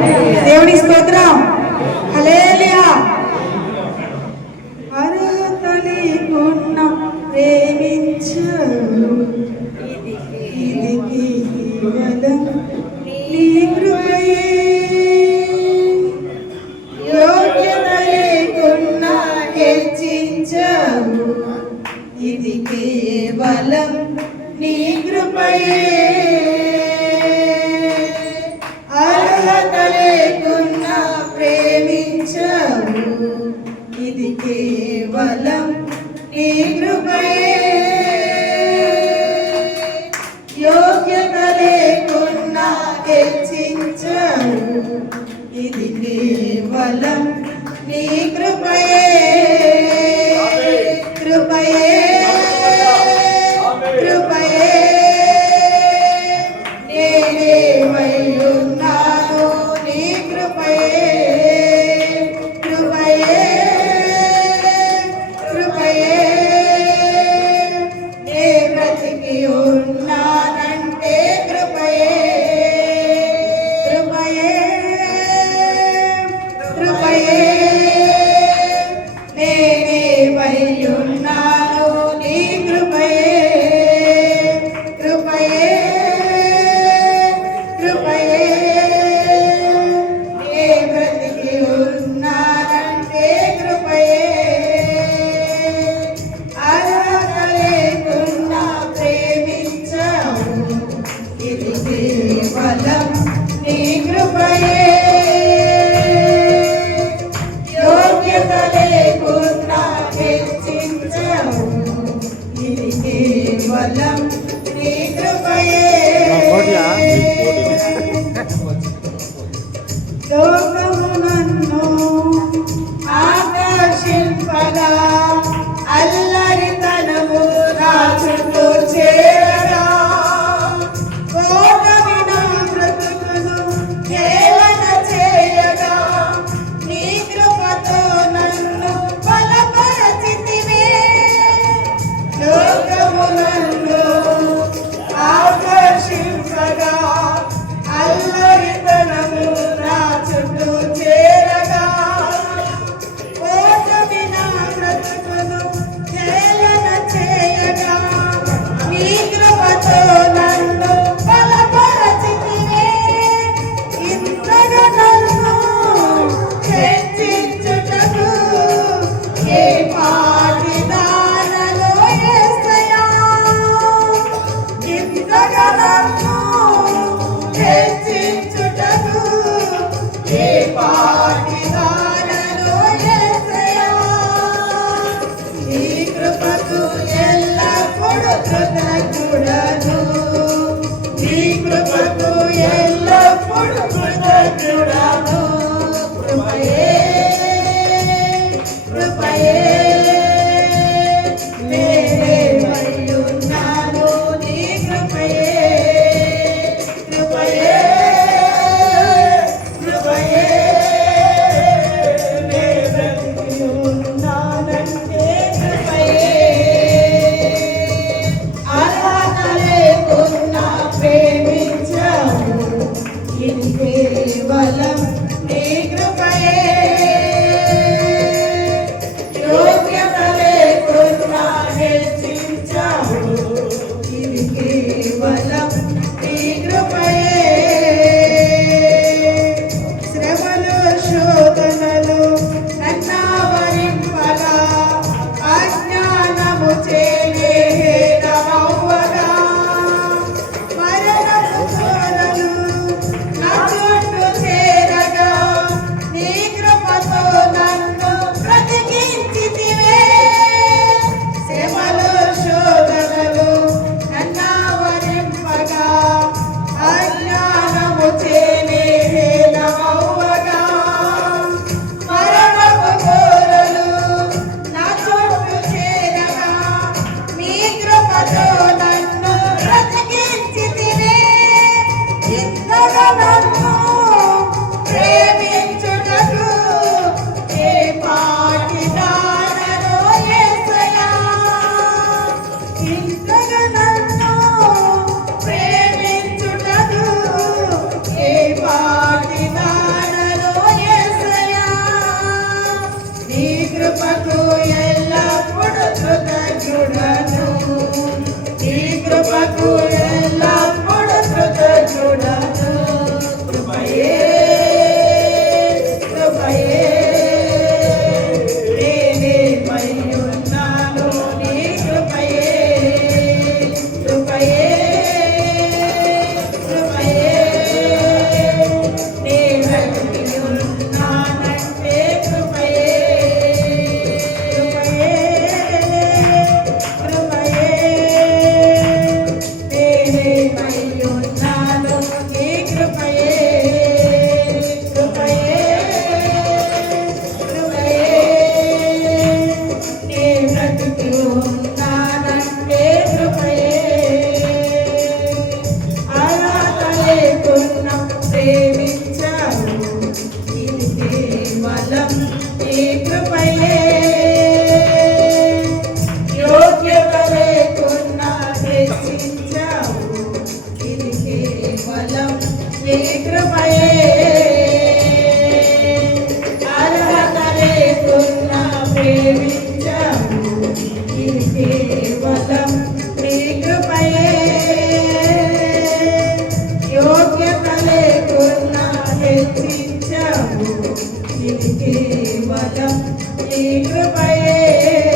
దేవుని స్తోత్రం. హల్లెలూయా. అర్హత లేకున్నా ప్రేమించావు, ఇది కేవలం నీ కృపయే. యోగ్యత లేకున్నా హెచ్చించావు, ఇది కేవలం నీ కృపయే. అర్హత లేకున్నా ప్రేమించావు, ఇది కేవలం నీ కృపయే. యోగ్యత లేకున్నా హెచ్చించావు, ఇది కేవలం నీ కృపయే. కృపయే కృపయే నేనేమయ్యున్నాను నీ కృపయే. కృపయే కృపయే నే బ్రతికి ఉన్నానంటే కృపయే. కృపయే కృపయే నేనేమయ్యున్నాను నీ కృపయే. కృపయే కృపయే నే బ్రతికి ఉన్నానంటే కృపయే. అర్హత లేకున్నా ప్రేమించావు, ఇది కేవలం నీ కృపయే. యోగ్యత లేకున్నా హెచ్చించావు, ఇది కేవలం నీ కృపయే. లోకము నన్ను ఆకర్షింపగా, అల్లరితనము నా చుట్టూ చేరగా, కోటమి నా బ్రతుకును ఏలన చేయగా, నీ కృపతో నన్ను బలపరచితివే. లోకము నన్ను ఆకర్షింపగా, అల్లరితనము నా చుట్టూ హెచ్చించావు. ఇది కేవలం నీ కృపయే. అర్హత లేకున్నా ప్రేమించావు. ఇది కేవలం నీ కృపయే. యోగ్యత లేకున్నా హెచ్చించావు. ఇది కేవలం నీ కృపయే.